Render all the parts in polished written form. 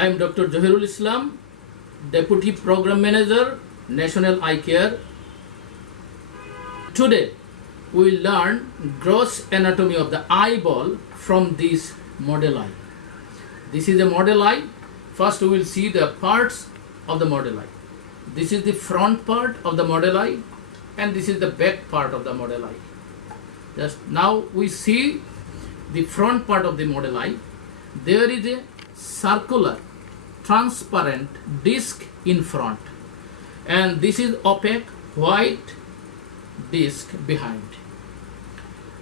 I am Dr. Johirul Islam, Deputy Program Manager, National Eye Care. Today, we will learn gross anatomy of the eyeball from this model eye. This is a model eye. First, we will see the parts of the model eye. This is the front part of the model eye, and this is the back part of the model eye. Just now, we see the front part of the model eye. There is a circular, transparent disc in front, and this is opaque white disc behind,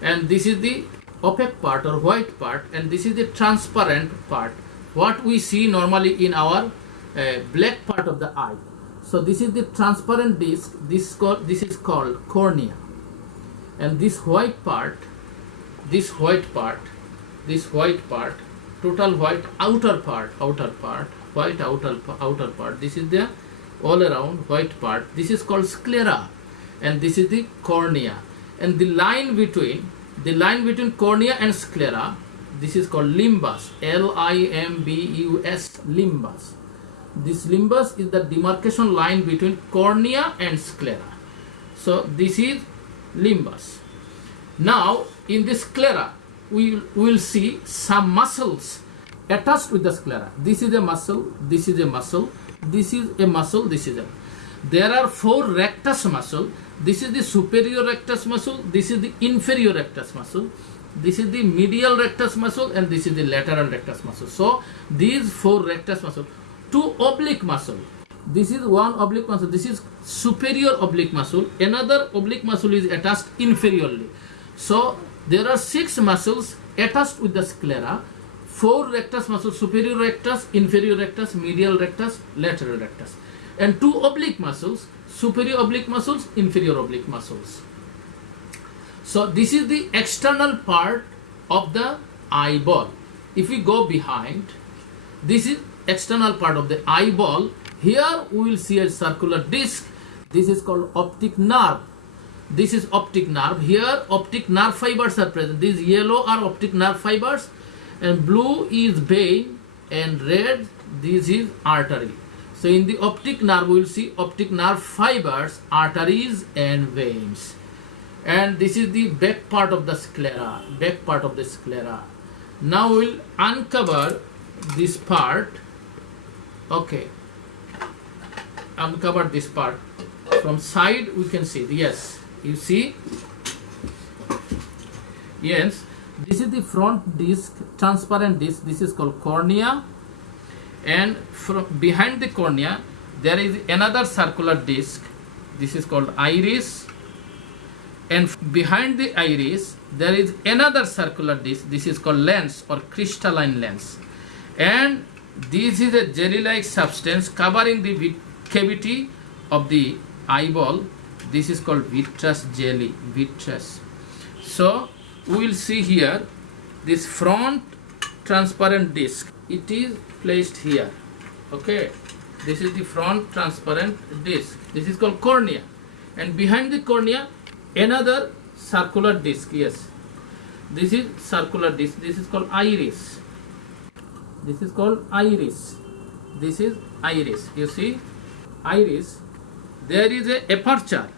and this is the opaque part or white part, and this is the transparent part, what we see normally in our black part of the eye. So this is the transparent disc. This is called cornea, and this white part, total white outer part, white outer part. This is the all around white part. This is called sclera, and this is the cornea. And the line between cornea and sclera, this is called limbus. Limbus. Limbus. This limbus is the demarcation line between cornea and sclera. So this is limbus. Now in the sclera, we will see some muscles attached with the sclera. This is a muscle, this is a muscle, this is a muscle, this is a. There are 4 rectus muscle. This is the superior rectus muscle, this is the inferior rectus muscle, this is the medial rectus muscle, and this is the lateral rectus muscle. So these 4 rectus muscle. 2 oblique muscle. This is one oblique muscle. This is superior oblique muscle. Another oblique muscle is attached inferiorly. So there are 6 muscles attached with the sclera. 4 rectus muscles: superior rectus, inferior rectus, medial rectus, lateral rectus, and 2 oblique muscles: superior oblique muscles, inferior oblique muscles. So this is the external part of the eyeball. If we go behind, this is external part of the eyeball. Here we will see a circular disc. This is called optic nerve. This is optic nerve. Here optic nerve fibers are present. These yellow are optic nerve fibers, and blue is vein, and red, this is artery. So in the optic nerve we will see optic nerve fibers, arteries and veins. And this is the back part of the sclera. Now we will uncover this part. Okay, uncover this part. From side we can see. Yes, you see. Yes, this is the front disc, transparent disc. This is called cornea, and from behind the cornea there is another circular disc. This is called iris, and behind the iris there is another circular disc. This is called lens or crystalline lens, and this is a jelly-like substance covering the cavity of the eyeball. This is called vitreous jelly. Vitreous. So we will see here this front transparent disc. It is placed here. Okay, this is the front transparent disc. This is called cornea, and behind the cornea another circular disc. Yes, this is circular disc. This is called iris. This is called iris. This is iris. You see, iris. There is a aperture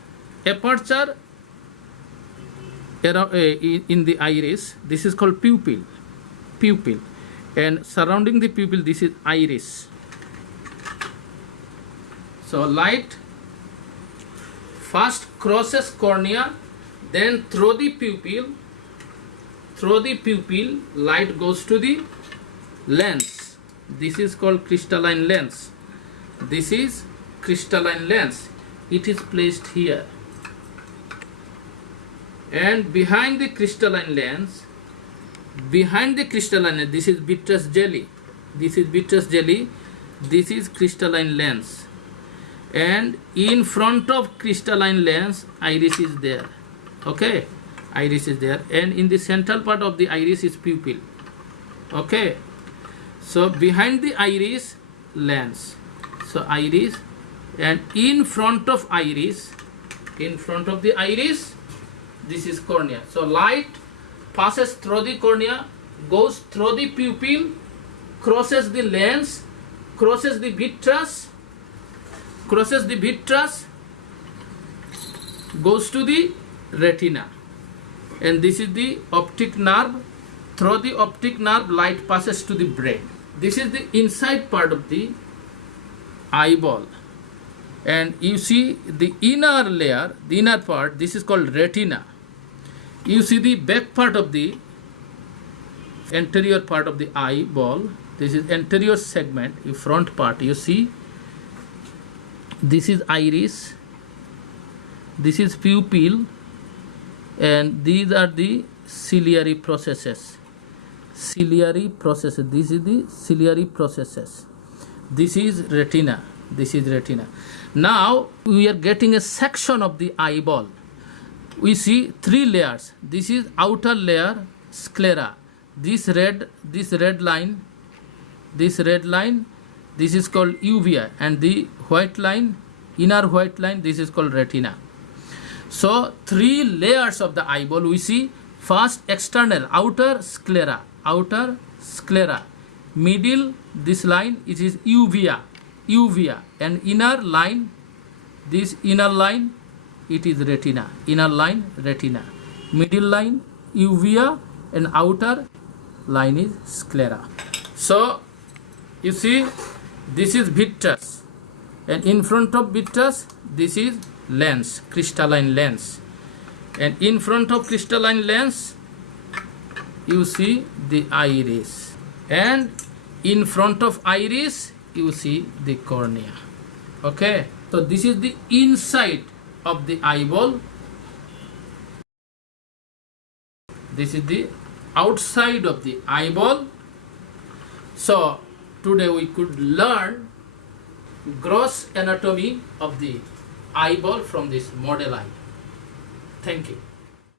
in the iris. This is called pupil, and surrounding the pupil, this is iris. So light first crosses cornea, then through the pupil, light goes to the lens. This is called crystalline lens. This is crystalline lens. It is placed here, and behind the crystalline lens, this is vitreous jelly. This is crystalline lens, and in front of crystalline lens iris is there. Okay, iris is there, and in the central part of the iris is pupil. Okay, so behind the iris, lens. So iris, and in front of the iris, this is cornea. So light passes through the cornea, goes through the pupil, crosses the lens, crosses the vitreous, goes to the retina, and this is the optic nerve. Through the optic nerve, light passes to the brain. This is the inside part of the eyeball, and you see the inner layer, the inner part, this is called retina. You see the back part of the anterior part of the eyeball, this is anterior segment, the front part, you see this is iris, this is pupil, and these are the ciliary processes. This is the ciliary processes. This is retina. Now we are getting a section of the eyeball. We see three layers. This is outer layer, sclera. This red line, this is called uvea, and the white line, inner white line, this is called retina. So three layers of the eyeball we see. First, external, outer sclera, middle, this line, it is uvea, and inner line, this inner line, it is retina, inner line, retina, middle line, uvea, and outer line is sclera. So you see, this is vitreous, and in front of vitreous, this is lens, crystalline lens, and in front of crystalline lens you see the iris, and in front of iris you see the cornea. Okay, so this is the inside of the eyeball, this is the outside of the eyeball. So today we could learn gross anatomy of the eyeball from this model eye. Thank you.